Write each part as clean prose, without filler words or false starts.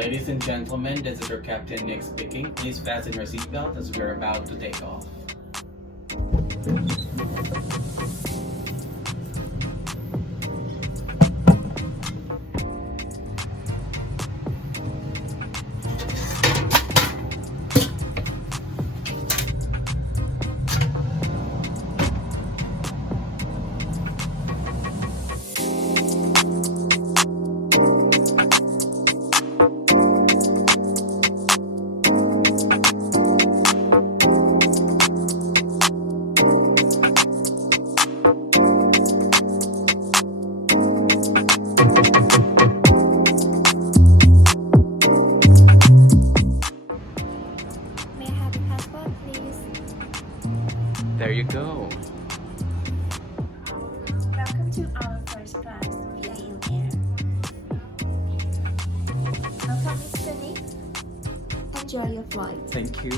Ladies and gentlemen, this is your Captain Nick speaking. Please fasten your seatbelt as we're about to take off. There you go. Welcome to our first class PIM Air. Welcome, Mr. Nick. Enjoy your flight. Thank you.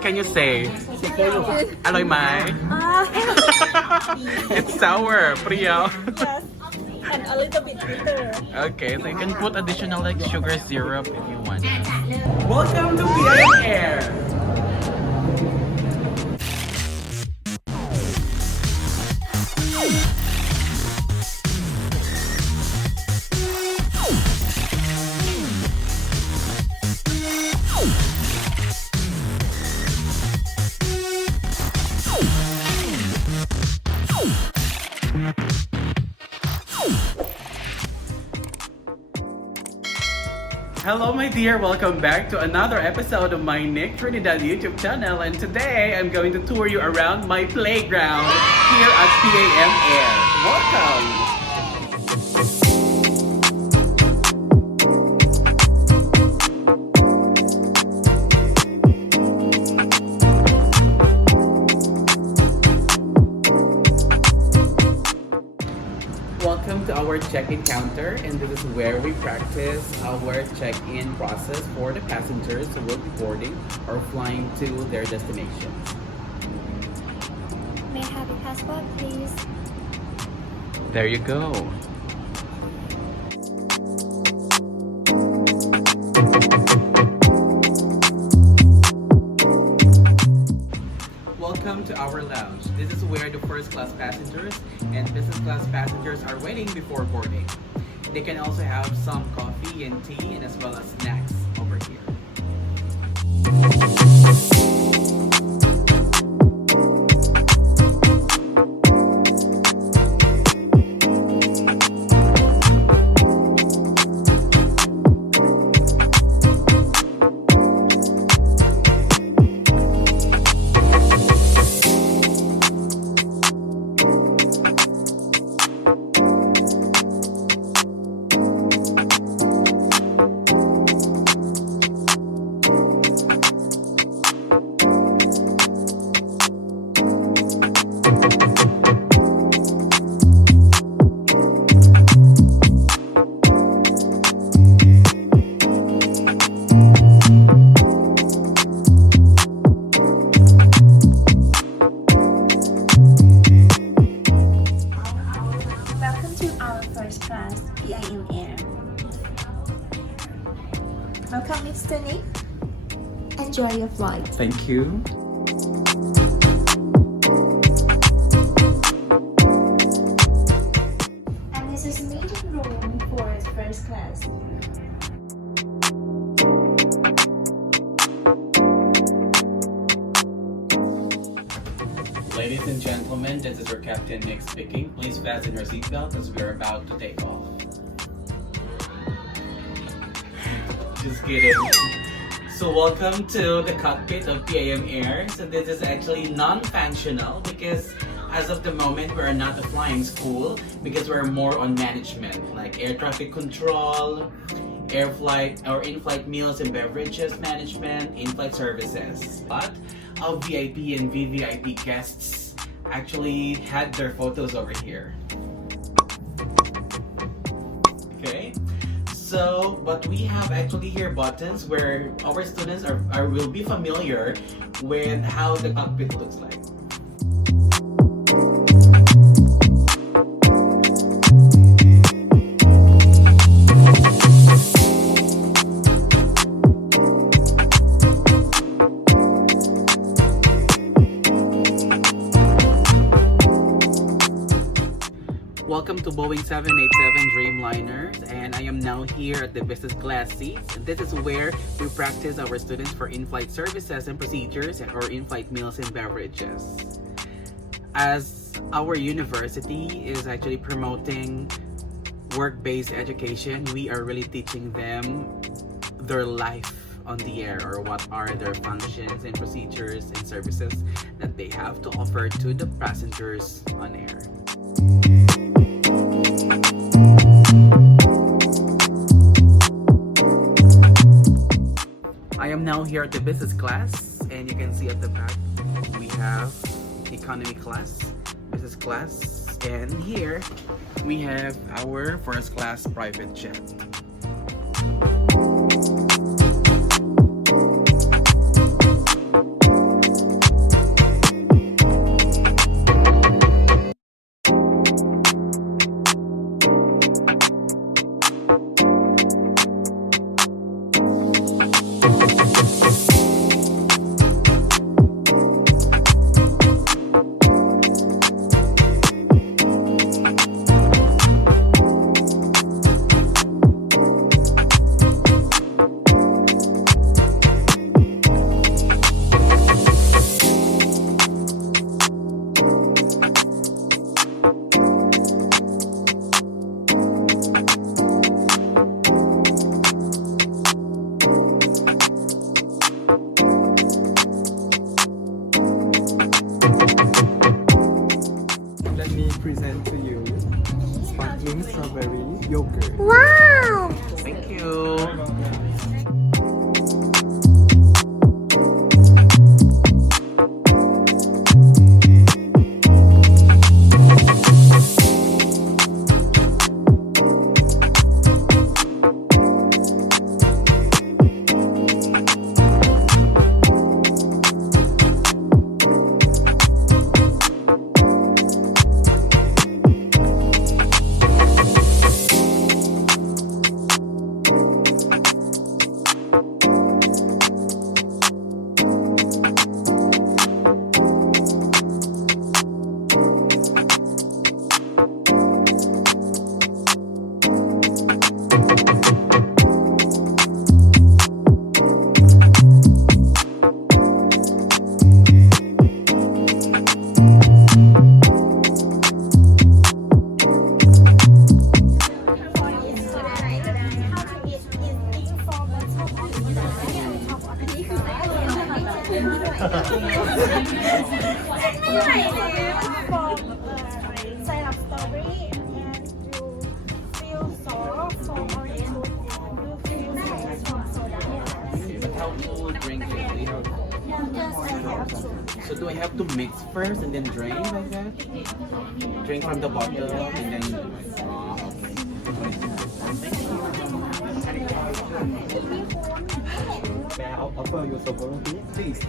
Can you say? Aloy mai? It's sour, Priya. Yes, and a little bit bitter. Okay, so you can put additional like sugar syrup if you want. Welcome to PIM Air. Hello my dear, welcome back to another episode of my Nick Trinidad YouTube channel, and today I'm going to tour you around my playground here at PIM Air. Welcome! Welcome to our check-in counter, and this is where we practice our check-in process for the passengers who will be boarding or flying to their destinations. May I have your passport, please? There you go. Welcome to our lounge. This is where the first class passengers and business class passengers are waiting before boarding. They can also have some coffee and tea, and as well as snacks over here. Welcome to our first class PIM Air. Welcome, Mr. Nick. Enjoy your flight. Thank you. And this is meeting room for first class. Ladies and gentlemen, this is your Captain Nick speaking. Please fasten your seatbelt as we're about to take off. Just kidding. So welcome to the cockpit of PIM Air. So this is actually non-functional because as of the moment we're not a flying school, because we're more on management like air traffic control, air flight or in-flight meals and beverages management, in-flight services. But our VIP and VVIP guests actually had their photos over here. Okay, so but we have actually here buttons where our students will be familiar with how the cockpit looks like. Welcome to Boeing 787 Dreamliners, and I am now here at the business class seats. This is where we practice our students for in-flight services and procedures or in-flight meals and beverages. As our university is actually promoting work-based education, we are really teaching them their life on the air, or what are their functions and procedures and services that they have to offer to the passengers on air. I am now here at the business class, and you can see at the back we have economy class, business class, and here we have our first class private jet. Present to you sparkling strawberry yogurt. Wow! Thank you. Side of strawberry and you feel sour from orange fruit and you feel from soda. How to drink it? Yes, I have to. So do I have to mix first and then drain like that? Drink from the bottle and then. May I offer you some please?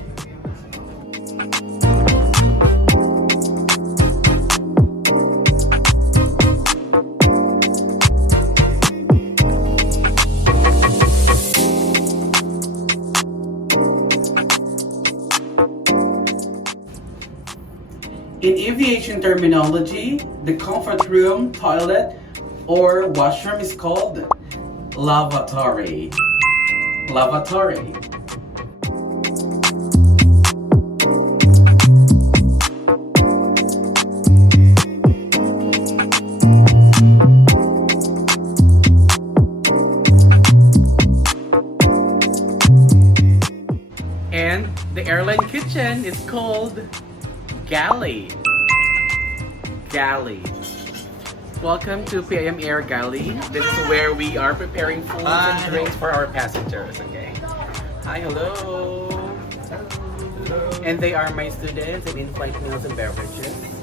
In aviation terminology, the comfort room, toilet, or washroom is called lavatory. Lavatory. And the airline kitchen is called Galley. Galley. Welcome to PIM Air Galley. This is where we are preparing food and drinks for our passengers. Okay. Hi, hello. And they are my students in in-flight meals and beverages.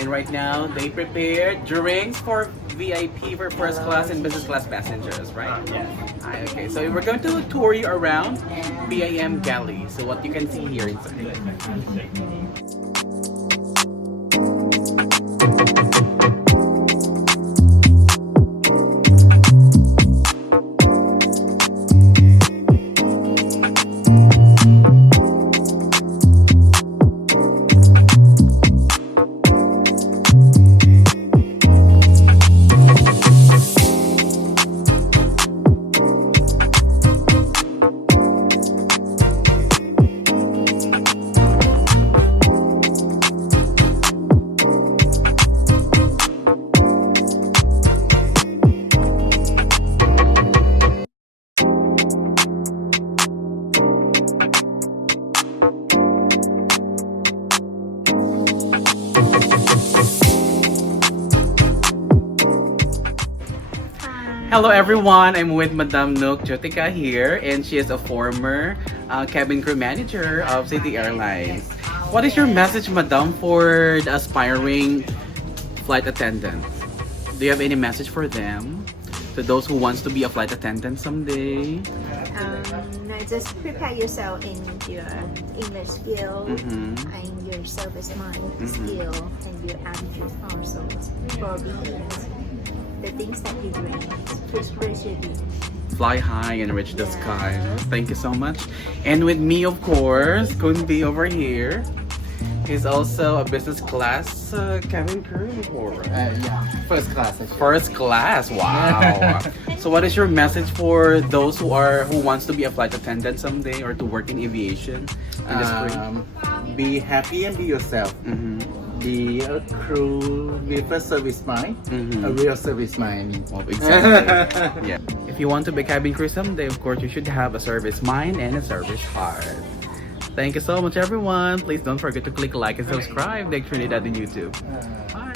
And right now, they prepared drinks for VIP for first class and business class passengers, right? Yeah. Okay, so we're going to tour you around PIM Galley. So what you can see here inside. Hello everyone, I'm with Madam Nook Jotica here, and she is a former cabin crew manager of City Airlines. What is your message, Madam, for the aspiring flight attendant? Do you have any message for them? To those who wants to be a flight attendant someday? No, just prepare yourself in your English skill and your service mind skill and your attitude also for being the things that you bring, which should be. Fly high and reach the sky. Thank you so much. And with me, of course, Kundi over here. He's also a business class cabin crew before. Yeah. First class. Actually. First class, wow. So what is your message for those who wants to be a flight attendant someday or to work in aviation industry? Be happy and be yourself. Be a crew with a service mind, a real service mind. Well, exactly. Yeah. If you want to be a cabin crew someday, of course, you should have a service mind and a service heart. Thank you so much, everyone. Please don't forget to click like and subscribe next Trinidad on YouTube. Bye.